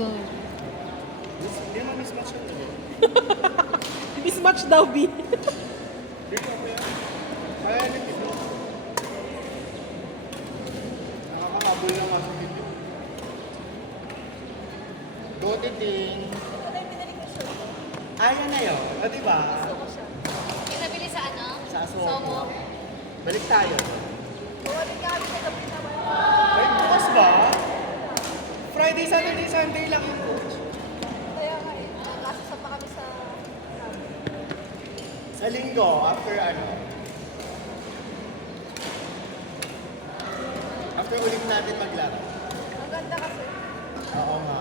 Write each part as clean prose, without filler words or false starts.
Hindi naman mismatch yun. Mismatch daw, B. Hindi ko kaya. Kaya nito ito. Nakakakabol lang nga sa video. Go titing. Ito na yung pinalik ko shirt ko. Ayan na yun. O diba? Gusto ko siya. Yung nabili sa ano? Sa Somo. Somo. Balik tayo. Bumalik nga kami sa gabi naman. Ay, bukas ba? Friday, Saturday, Sunday lang yung coach. Kaya nga eh. Nakasasa pa kami sa... Sa linggo, after ano? After ulit natin maglaro. Ang ganda kasi. Oo nga.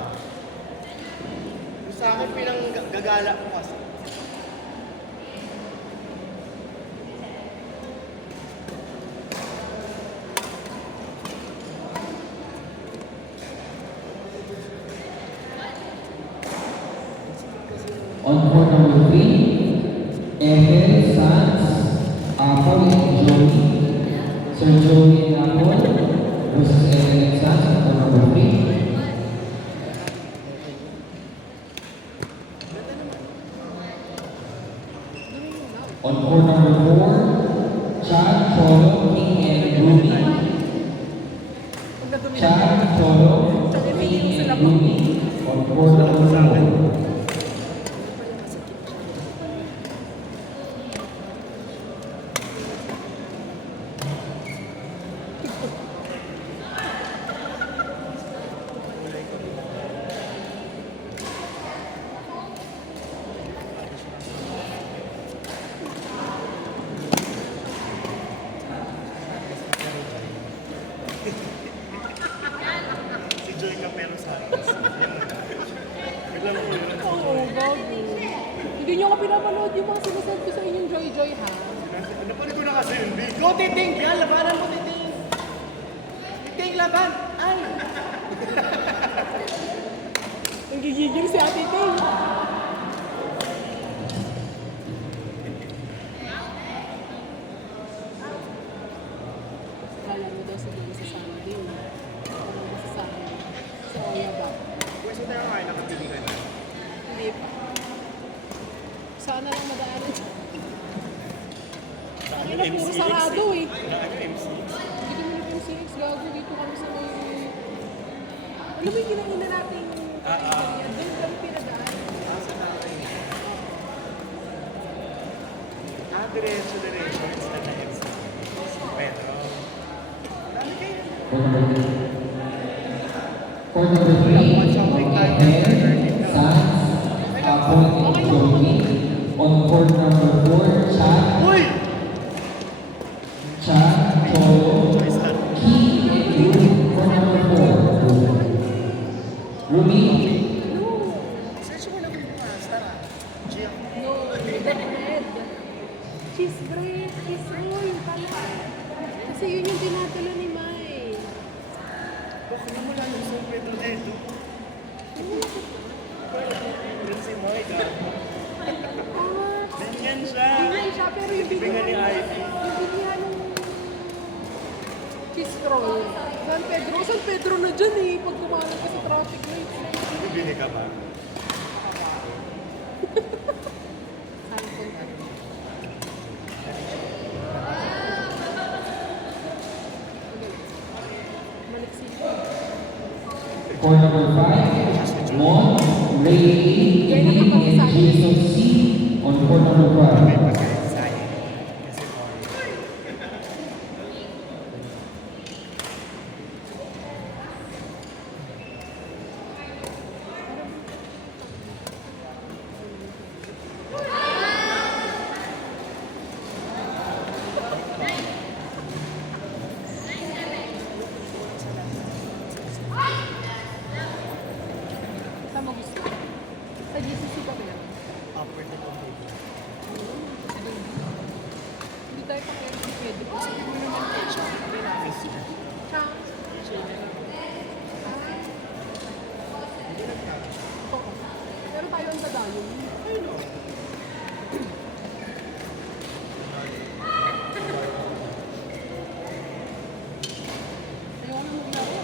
Yung sa akin, pinanggagala ko kasi. On court number 3, Ethel, Sanz, Apple, and Joey. Sir Joey and Apple versus Ethel and Sanz on court number 3. On court number 4, Chad, Cholo, King, and Ruby. Chad, Cholo, King, and Ruby on court number 4. Si Joy Capero Santos. Bigla mo yun. Oo, bago. Hindi nyo ako pinapanood yung mga sinasend ko sa inyong Joy-Joy, ha? Napanood ko na kasi yun. Go, Titing! Yan, labanan mo, Titing! Titing, laban! Ay! Ang gigigil si Ate Ting. Kala mo daw sa mga sasama din. Ako lang masasama. Sa Oya ba? Pwede tayo nga, nakabili ka na. Hindi pa. Sana lang madaanan siya. Ang ina, puro sarado eh. Na ano, MC? Hindi kami na po CX, gago. Dito kami sa may... Alam mo yung kinaina natin doon kami pinadaan. Asa natin? Diretso. Basta na MC. Pedro. Dami kayo. Court number 3, Ethel, Sanz, Apple, and Joey. On court number 4, Chad, Uy! Cholo, King, and Ruby. Court number 4, Ruby. Search mo na kung bukas. Tara. Gia. No, the bread. Cheese bread, cheese roll pala. Kasi yun yung tinatalo ni Mai. Bakit naman lang yung San Pedro dito? Yun si Mike, Ganyan siya. Hindi siya, pero yung Bingan ni binihan Ivy. yung binihan ng cheese roll. San Pedro na dyan eh. Pag kumanan ka sa traffic light. Bibili ka ba? Saan punta? Maliksi. Court number 5, Mon, Ray, Eileen, and Jason C. On court number 5. Sayang. Kasi Saan mo gusto? Sa GCC ka ba yan? upward na ito. Hindi tayo pa kaya pwede. Sabi mo naman kay Sean, kami namin siya. Chance. Siya na lang. Hindi nagkakaroon. Oo. Pero tayo ang dadayo. Ayun o. Ayaw na maglaro.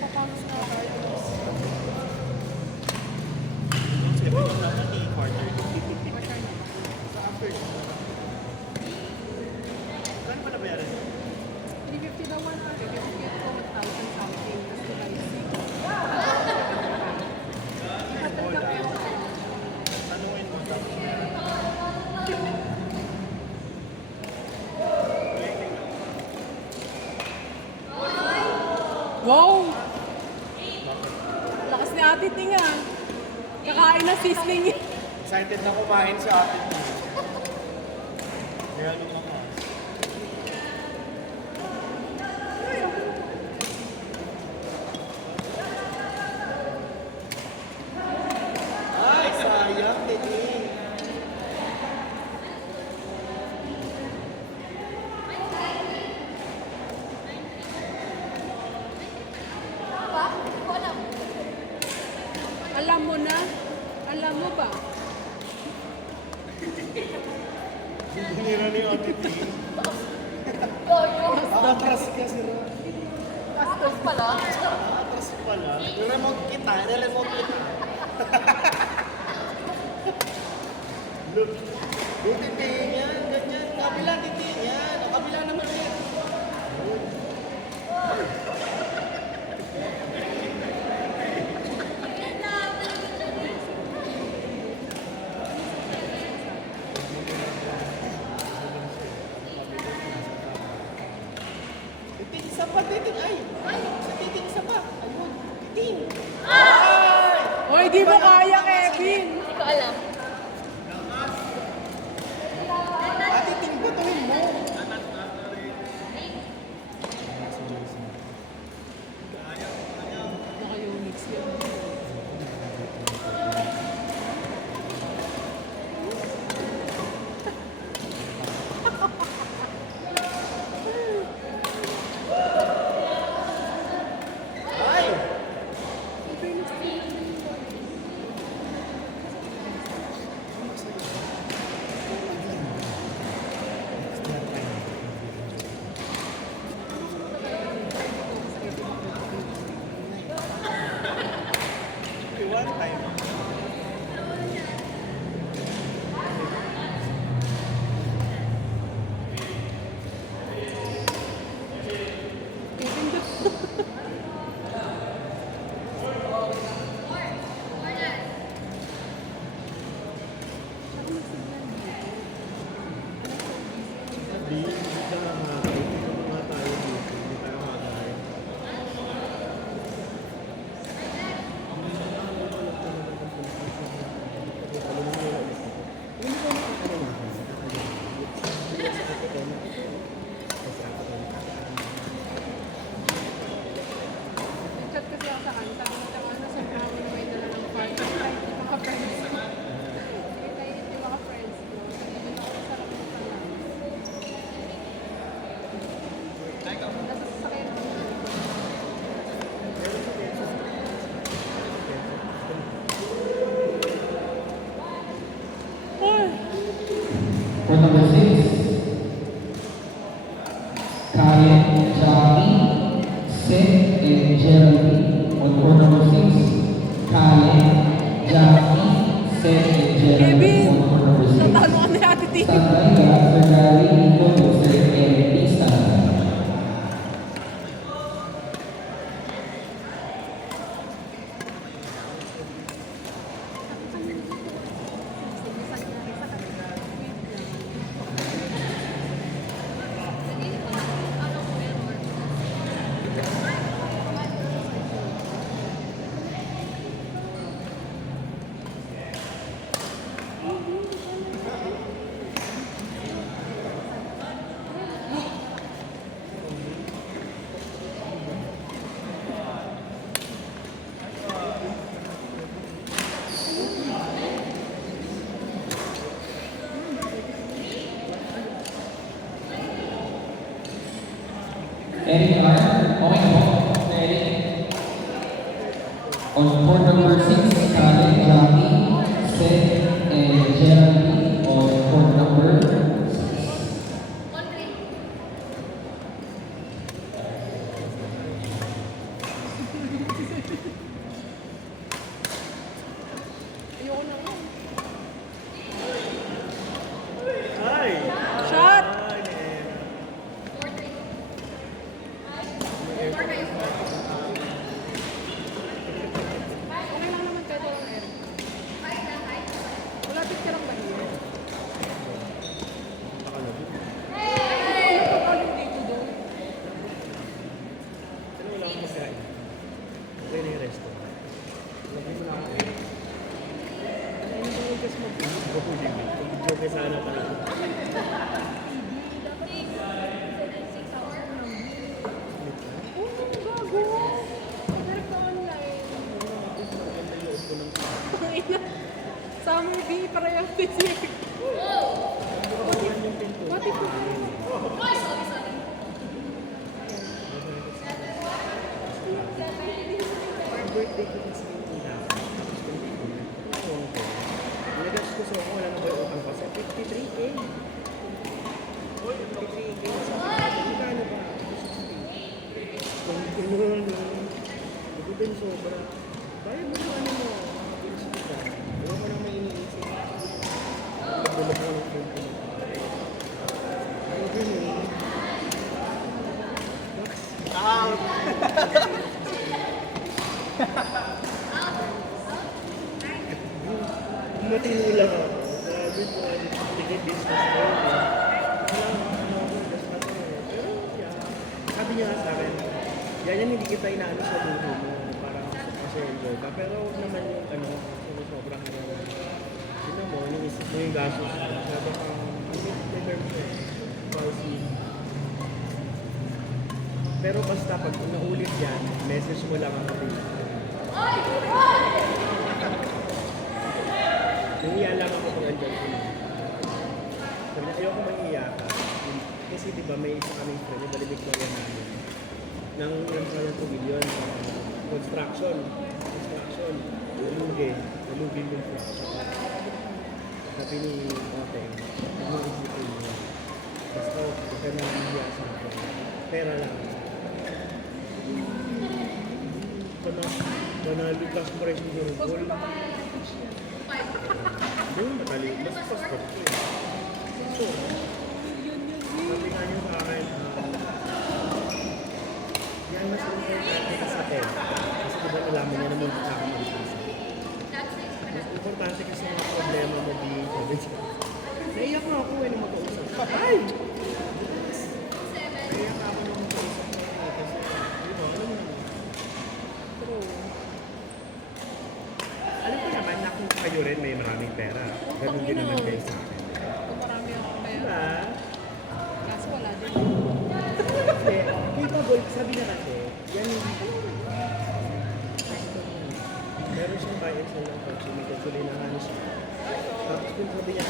Papanos na tayo. ni Ate Ting ah. Kakain ng sisling yun. Excited na kumain sa atin. Kaya ano lang ah. Ay, sayang, titing. Ba? Hindi ko alam. Alam mo na? Alam mo ba? Binira ni Ate T. Loyo. Atras ka sila. Tapos pala. Atras pala. Niremote kita. Look. Yung titingin yan. Ganyan. Kabila titingin yan. Kabila naman yan. Titing isa pa, titing. Ay, sa titing isa pa. Ayun, titing. Ay! Hoy, di mo kaya, Kevin! Hindi ko alam. Ah, titing, batuhin mo. Naka-Unix yun. Ay! One time. Kevin, chat kasi ako sa kanya. Sabi niya, ano, sa mga may dala ng partner. Kahit di maka-friends ko. Sige, kahit di maka-friends ko. Sabi niya, ako sarap ng tanong. Nasa sasakyan ako. For number 6, Karen, Jackie, Seth, and Geraldine. On court number 6, Karen, Jackie, Seth, and Geraldine. On court number 6, Natalo ka na Ate Ting. Sandra, Ferrari, Nico, Joseph, and Lisa. Eric R. Okay po. Eric. On court number 6, Karen, Jackie, Seth, and Geraldine. On court number 6. Ayoko na nga. Ay! Shot! Okay lang naman kahit walang Eric. sana tayo. Oh, gago. Order ka online. Summer B, parehas this year. Pati ko. Birthday ko kasi yung ina. Ewan ko. Nag-gastos ko wala na ba yung utang ko? 53K. 53K. Magkano ba? Hindi ba yung sobra? Bayad mo yung ano mo. Mga bills kita. Ewan mo nang may iniisip. Nagdulog mo ng phone ko. Ay, ganun. Out! Matino lang ako. Grabe po, ticket business ko. Sabi niya sa akin, yan hindi kita inaano sa luho mo. Parang kasi enjoy ka. Pero huwag naman yung sobrang sino mo, iniisip mo yung gastos. Sabi ka, may term ko eh. Policy. Pero basta pag naulit yan, message mo lang ako. Nangiya lang ako kung andyan ko. Sabi na, ayoko mangiya ka. Kasi di ba may isa kaming friend, yung balibig ko yan namin. Nang ilang sa 2 million. Construction. Nalugi yung construction. Sabi ni Oteng, huwag mo isipin mo. Basta huwag ka na nangiya sa akin. Pera lang. Banalo plus price ni Jorgol. Doon matali, mas pastor ko eh. So, sabi nga niyo sa akin, yan mas importante ka sa akin. Kasi diba nalaman niya naman sa akin ang isa. Mas importante kasi yung problema mo di sabi siya. Naiyak nga ako eh na mag-uusap. Ay! Naiyak nga ako na mag-uusap na yun. Kasi, di ba, alam mo naman. Pero, alam ko naman na kung kayo rin may maraming pera. Ganun din naman kayo sa akin. Kung marami akong pera. Diba? Kaso wala din. Kasi, capable, sabi na kasi, yan yung meron siyang buy and sell ng kotse, may gasolinahan siya. Tapos kung sabi niya,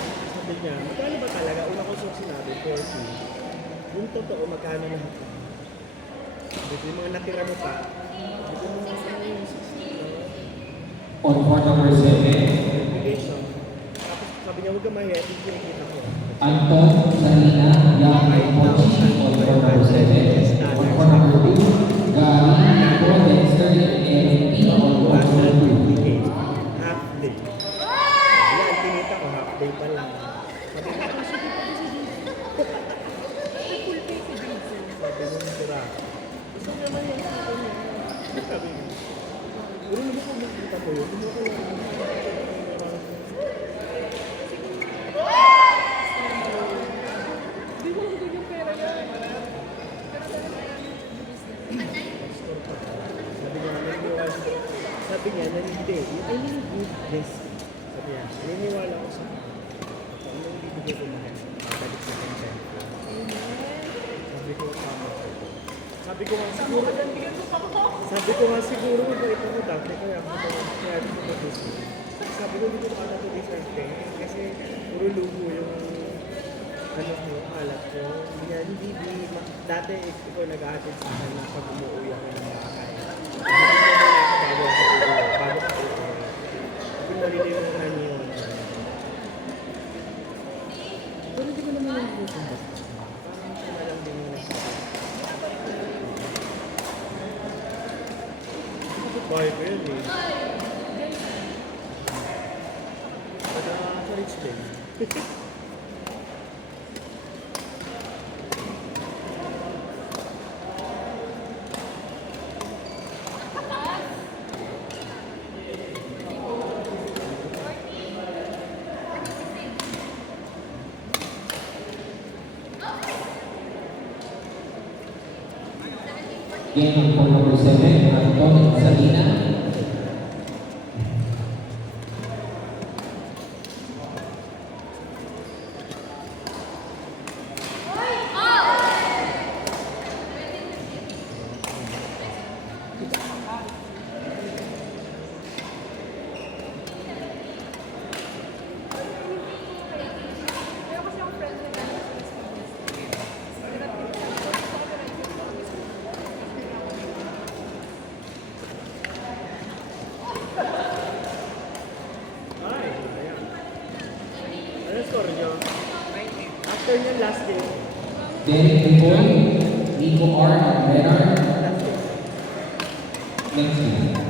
magkano ba talaga? Una ko siyang sinabi, 40. Yung totoo, magkano lahat? Kasi yung mga natira mo pa, hindi mo ano yung 60. On court number 7, Obligation. Tapos sabi niya, huwag ka mahiya, hindi ko nakita ko. Anton Salina, Yang Pochi, on court number 7. On court number 2, Gary Nico Dexter, FP, on court number 2. Half day. Yan, tinita ko, half day pa lang. Sabi niya, "Ah, sige pa kasi dito." Sabi niya, sira. Gusto naman yung sabi niya. Sabi niya, "Puro mo ko makita mo yun. Hindi ko lang." Di ko lang din yung pera yan. Sabi niya, hindi. I mean, goodness. Sabi niya, naniniwala ko sa kung anong bibigay ko naman, babalik sa content. Sabi ko, tama ko. Sabi ko nga siguro, ito ko dati, kaya ako ito ko gusto. Sabi ko, hindi ko pa ito deserve kasi puro lugo yung ano ko, alat ko. Hindi, dati ikaw nag-aatid sa akin na pag umuwi ako ng makakain. Bago ako uwi. Sabi malilimutan niyo yun. Pero hindi ko naman yung puso ba? Parang siya na lang din yung bahay ko yun eh. Sa rich din. Game on court number 7, Anton Salina. turn yung last game. Derek Nicole, Nico R. at Leonard. Last game. Next game.